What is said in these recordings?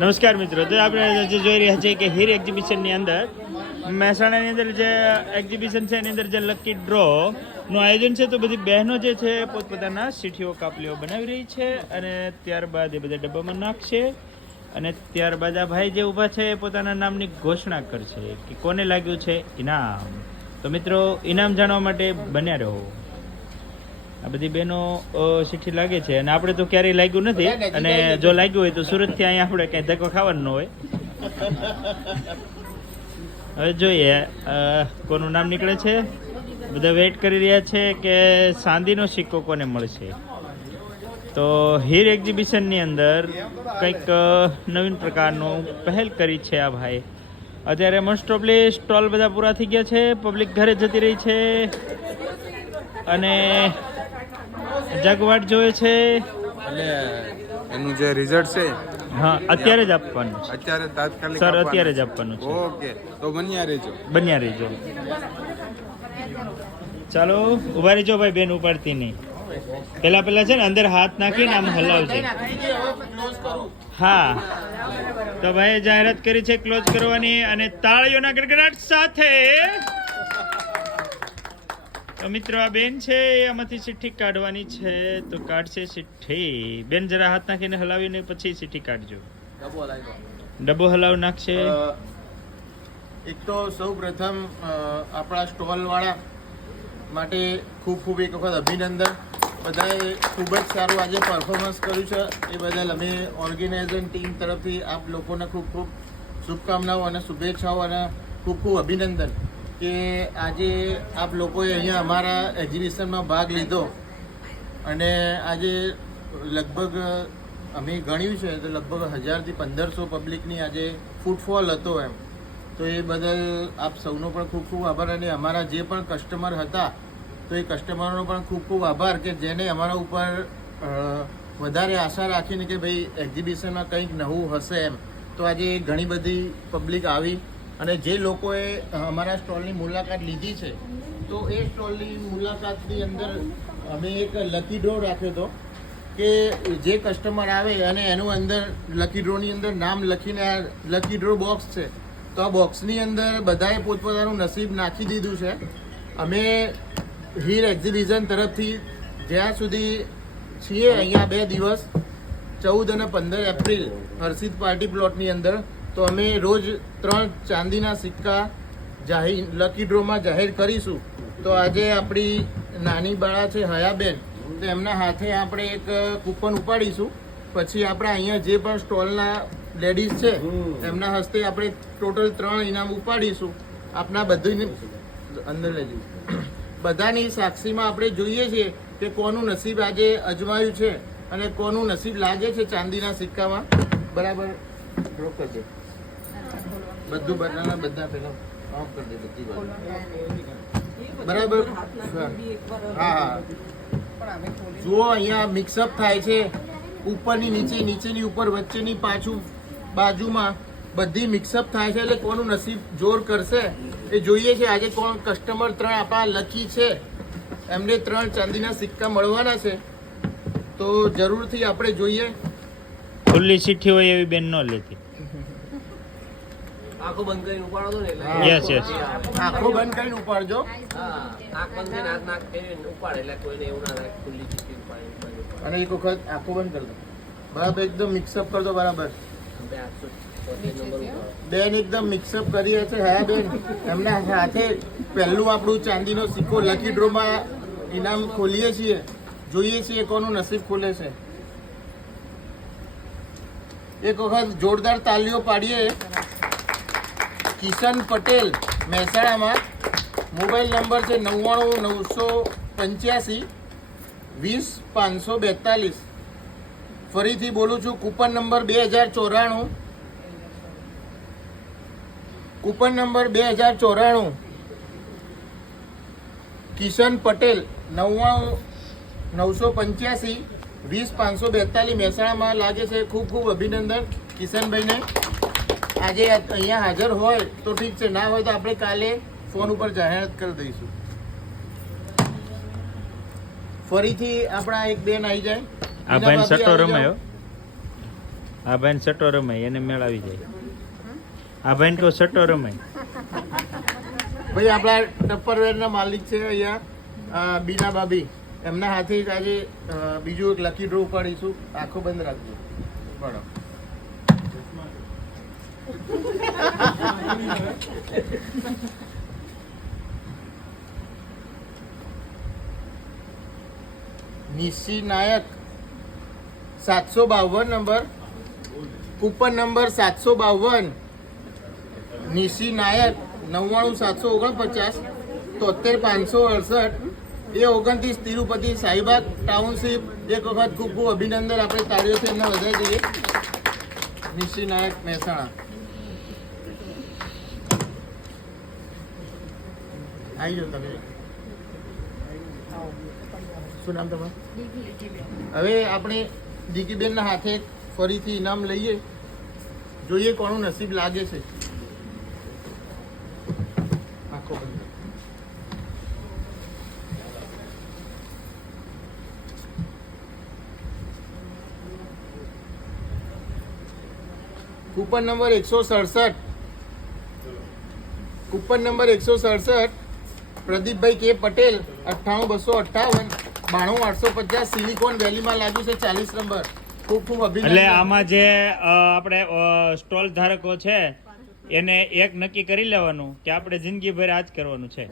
નમસ્કાર મિત્રો. તો આપણે જે જોઈ રહ્યા છીએ કે હીર એક્ઝિબિશનની અંદર, મહેસાણાની અંદર જે એક્ઝિબિશન છે, એની અંદર જે લકી ડ્રો નું આયોજન છે, તો બધી બહેનો જે છે, પોતપોતાના સીઠીઓ, કાપલીઓ બનાવી રહી છે અને ત્યારબાદ એ બધા ડબ્બામાં નાખશે અને ત્યારબાદ આ ભાઈ જે ઊભા છે, એ પોતાના નામની ઘોષણા કરશે કે કોને લાગ્યું છે ઇનામ? તો મિત્રો, ઇનામ જાણવા માટે બન્યા રહો. આ બધી બહેનો ચિઠ્ઠી લાગે છે. અને આપણે તો ક્યારેય લાગ્યું નથી. અને જો લાગ્યું હોય તો સુરતથી અહીંયા આપણે કઈ ધક્કો ખાવાનો ન હોય. હવે જોઈએ કોનું નામ નીકળે છે? બધા વેઇટ કરી રહ્યા છે કે સાંદીનો સિક્કો કોને મળશે? તો હીર એક્ઝિબિશનની અંદર કંઈક નવીન પ્રકારનું પહેલ કરી છે આ ભાઈ. અત્યારે મોસ્ટ ઓફલી સ્ટોલ બધા પૂરા થઈ ગયા છે. પબ્લિક ઘરે જતી રહી છે. અને જગવાટ જોવે છે. અને એનું જે રિઝલ્ટ છે હા અત્યારે જ આપવાનું છે. અત્યારે તાત્કાલિક સર અત્યારે જ આપવાનું છે. ઓકે તો બન્યા રહેજો. બન્યા રહેજો. ચાલો ઊભા રહેજો ભાઈ બેન ઉપાડતી નહીં. પેલા પેલા છે ને અંદર હાથ નાખીને આમ હલાવજે. હા. તો ભાઈ જાહેરાત કરી છે ક્લોઝ કરવાની અને તાળીઓના ગડગડાટ સાથે તો મિત્રો આ બેન છે એ આમાંથી ચિઠ્ઠી કાઢવાની છે. તો કાઢશે ચિઠ્ઠી. બેન જરા હાથ નાખીને હલાવીને પછી ચિઠ્ઠી કાઢજો. ડબ્બો હલાવ નાખશે. એક તો સૌ પ્રથમ આપણા સ્ટોલવાળા માટે ખૂબ ખૂબ એક વખત અભિનંદન. બધાએ ખૂબ જ સારું આજે પરફોર્મન્સ કર્યું છે. એ બદલ અમે ઓર્ગેનાઇઝિંગ ટીમ તરફથી આપ લોકોને ખૂબ ખૂબ શુભકામનાઓ અને શુભેચ્છાઓ અને ખૂબ ખૂબ અભિનંદન. કે આજે આપ લોકોએ અહીંયા અમારા એક્ઝિબિશનમાં ભાગ લીધો. અને આજે લગભગ, અમે ગણ્યું છે તો લગભગ હજારથી પંદરસો પબ્લિકની આજે ફૂટફોલ હતો એમ. તો એ બદલ આપ સૌનો પણ ખૂબ ખૂબ આભાર અને અમારા જે પણ કસ્ટમર હતા, તો એ કસ્ટમરનો પણ ખૂબ ખૂબ આભાર કે જેને અમારા ઉપર વધારે આશા રાખીને કે ભાઈ એક્ઝિબિશનમાં કંઈક નવું હશે એમ. તો આજે ઘણી બધી પબ્લિક આવી. અને જે લોકોએ અમારા સ્ટોલની મુલાકાત લીધી છે, તો એ સ્ટોલની મુલાકાતની અંદર અમે એક લકી ડ્રો રાખ્યો હતો કે જે કસ્ટમર આવે અને એનું અંદર લકી ડ્રોની અંદર નામ લખીને આ લકી ડ્રો બોક્સ છે, તો આ બોક્સની અંદર બધાએ પોતપોતાનું નસીબ નાખી દીધું છે. અમે હીર એક્ઝિબિશન તરફથી જ્યાં સુધી છીએ અહીંયા બે દિવસ, ચૌદ અને પંદર એપ્રિલ હર્ષિત પાર્ટી પ્લોટની અંદર તો અમે રોજ ત્રણ ચાંદીના સિક્કા જાહેર લકી ડ્રોમાં જાહેર કરીશું. તો આજે આપણી નાની બાળા છે હયાબેન, તો એમના હાથે આપણે એક કૂપન ઉપાડીશું. પછી આપણે અહીંયા જે પણ સ્ટોલના લેડીઝ છે, એમના હસ્તે આપણે ટોટલ ત્રણ ઇનામ ઉપાડીશું. આપના બધી અંદર લેજો બધાની સાક્ષીમાં આપણે જોઈએ છીએ કે કોનું નસીબ આજે અજમાયું છે અને કોનું નસીબ લાગે છે ચાંદીના સિક્કામાં. બરાબર ડ્રો કરજો બધું બનાના બધા પેલા ઓફ કરી દે બધી વાત. બરાબર? હા હા. જુઓ, અહીંયા મિક્સઅપ થાય છે. ઉપરની, નીચે, નીચેની, ઉપર, વચ્ચેની, પાછું, બાજુમાં બધી મિક્સઅપ થાય છે. એટલે કોનું નસીબ જોર કરશે એ જોઈએ છે આજે કોણ કસ્ટમર ત્રણ આપણા લકી છે. એમને ત્રણ ચાંદીના સિક્કા મળવાના છે. તો જરૂરથી આપણે જોઈએ. ખુલ્લી ચિઠ્ઠી હોય એવી બેન ન લેતી. આંખો બંધ કરીને ઉપાડો ને એટલે યસ યસ આંખો બંધ કરીને ઉપાડજો. હા આંખ બંધ કરીને હાથ નાક કરીને ઉપાડ એટલે કોઈને એવું ના થાય ખુલ્લી ચીઠી ઉપાડી. અને એક વખત આંખો બંધ કરી દો. બરાબર એકદમ મિક્સઅપ કરી દો બરાબર. બેન એકદમ મિક્સઅપ કરી હશે હા બેન? એમના હાથે પહેલું આપણું ચાંદીનો સિક્કો લકી ડ્રોમાં ઇનામ ખોલીએ છીએ. જોઈએ છીએ કોનું નસીબ ખુલે છે. એક વખત જોરદાર તાલીઓ પાડીએ. કિશન પટેલ મહેસાણામાં. મોબાઈલ નંબર છે નવ્વાણું, નવસો પંચ્યાસી, વીસ, પાંચસો બેતાલીસ. ફરીથી બોલું છું, કૂપન નંબર બે હજાર ચોરાણું. કૂપન નંબર બે હજાર ચોરાણું. કિશન પટેલ નવ્વાણું, નવસો પંચ્યાસી, વીસ, પાંચસો બેતાલીસ. મહેસાણામાં લાગે છે ખૂબ ખૂબ અભિનંદન કિશનભાઈને. આજે અહીંયા હાજર હોય તો ઠીક છે. ના હોય તો આપણે કાલે ફોન ઉપર જાહેરાત કરી દઈશું. ફરીથી આપણા એક બેન આવી જાય. આ મીનાભાભી સટ્ટો રમાયો. આ બેન સટ્ટો રમાય એને મેળાવી જાય. આ બેન તો સટ્ટો રમાય ભાઈ આપણા ટપ્પરવેરના માલિક છે અહીંયા બીના બાબી એમના હાથે જ આજે બીજું એક લકી ડ્રો ઉપાડીશું. આંખો બંધ રાખજો. પડો નિશી નાયક સાતસો બાવન નંબર કૂપન નંબર સાતસો બાવન નિશી નાયક નવ્વાણું સાતસો ઓગણપચાસ તોતેર પાંચસો અડસઠ એ ઓગણત્રીસ તિરુપતિ સાહીબાગ ટાઉનશીપ એક વખત ખૂબ ખૂબ અભિનંદન આપણે તાળીઓથી એમને વધારી દઈએ નિશી નાયક મહેસાણા આવી જાઓ તમે. શું નામ તમારું? હવે આપણે દીકીબેનના હાથે ફરીથી ઇનામ લઈએ. જોઈએ કોનું નસીબ લાગે છે. આખો બંધ. કૂપન નંબર એકસો સડસઠ. કૂપન નંબર એકસો સડસઠ. પ્રદીપભાઈ કે પટેલ, અઠ્ઠાણું બસો અઠ્ઠાવન, બાણું આઠસો પચાસ, સિલિકોન વેલીમાં લાગ્યું છે ચાલીસ નંબર. ખૂબ ખૂબ અભિનંદન. એટલે આમાં જે આપણે સ્ટોલ ધારકો છે, એને એક નક્કી કરી લેવાનું કે આપણે જિંદગીભર આ જ કરવાનું છે.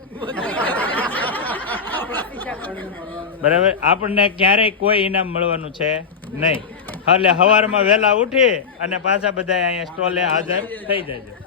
બરાબર? આપણને ક્યારેય કોઈ ઇનામ મળવાનું છે નહીં. એટલે સવારમાં વહેલા ઉઠી અને પાછા બધા અહીંયા સ્ટોલે હાજર થઈ જાય